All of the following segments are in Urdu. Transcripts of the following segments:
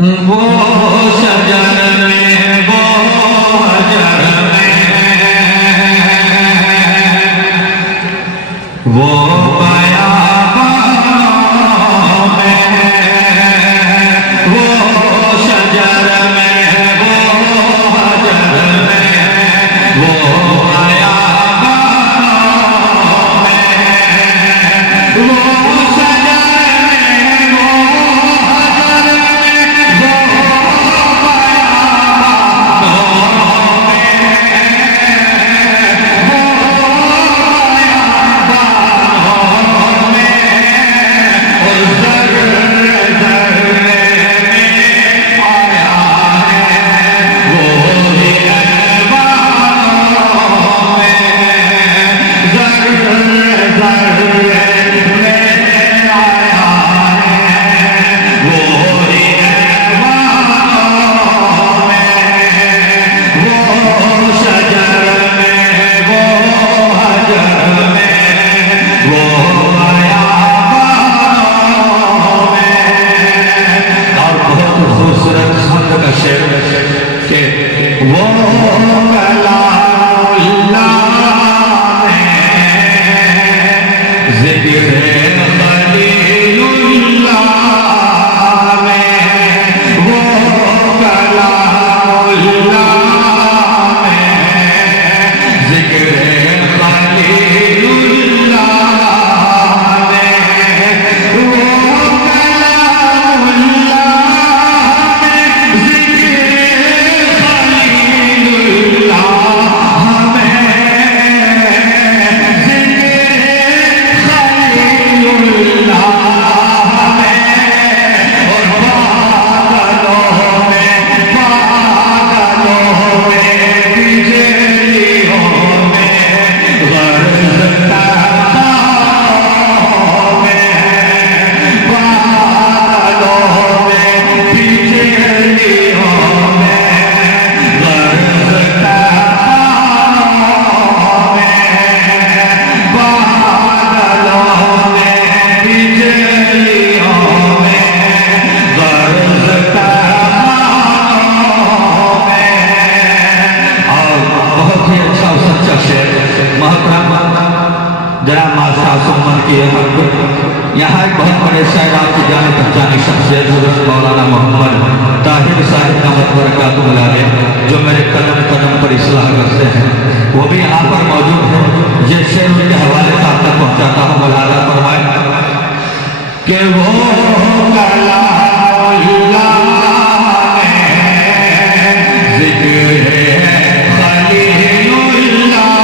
وہ شجر میں وہ حجر میں وہ بیابانوں میں وہ شجر میں وہ حجر میں وہ بیابانوں میں وہ یہاں ایک بہت بڑے شاعر آپ کی جانے پہچانے شخصیت حضرت مولانا محمد طاہر صاحب دامت برکاتہ علیہ جو میرے قدم قدم پر اصلاح کرتے ہیں، وہ بھی یہاں پر موجود ہیں۔ یہ شعر ان کے حوالے تک پہنچاتا ہوں، ملاحظہ فرمائیں کہ وہ کلام اللہ میں ذکر ہے خلیل اللہ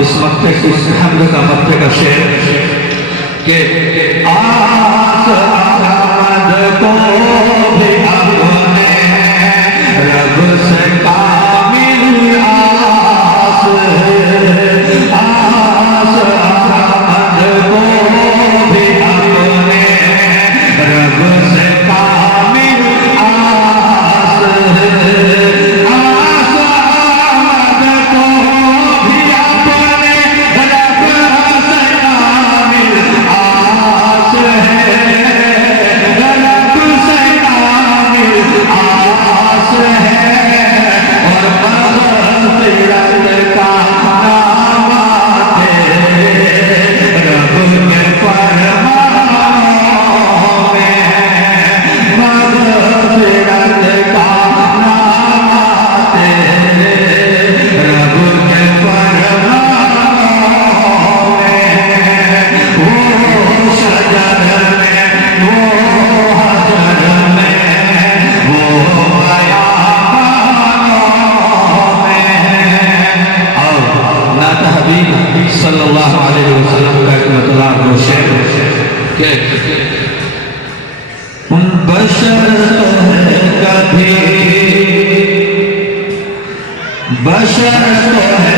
اس مقطع کی اس حمد کا مقطع کا شعر کہ آس آمد کو بھی اپنے رب سے کامل آس، آس آمد کو بھی اپنے رب سے کامل آس، آس آمد کو بھی اپنے حضرات حبیب صلی اللہ علیہ وسلم کا ایک مطلب وہ شعر کہ بشر تو ہے کبھی بشر تو ہے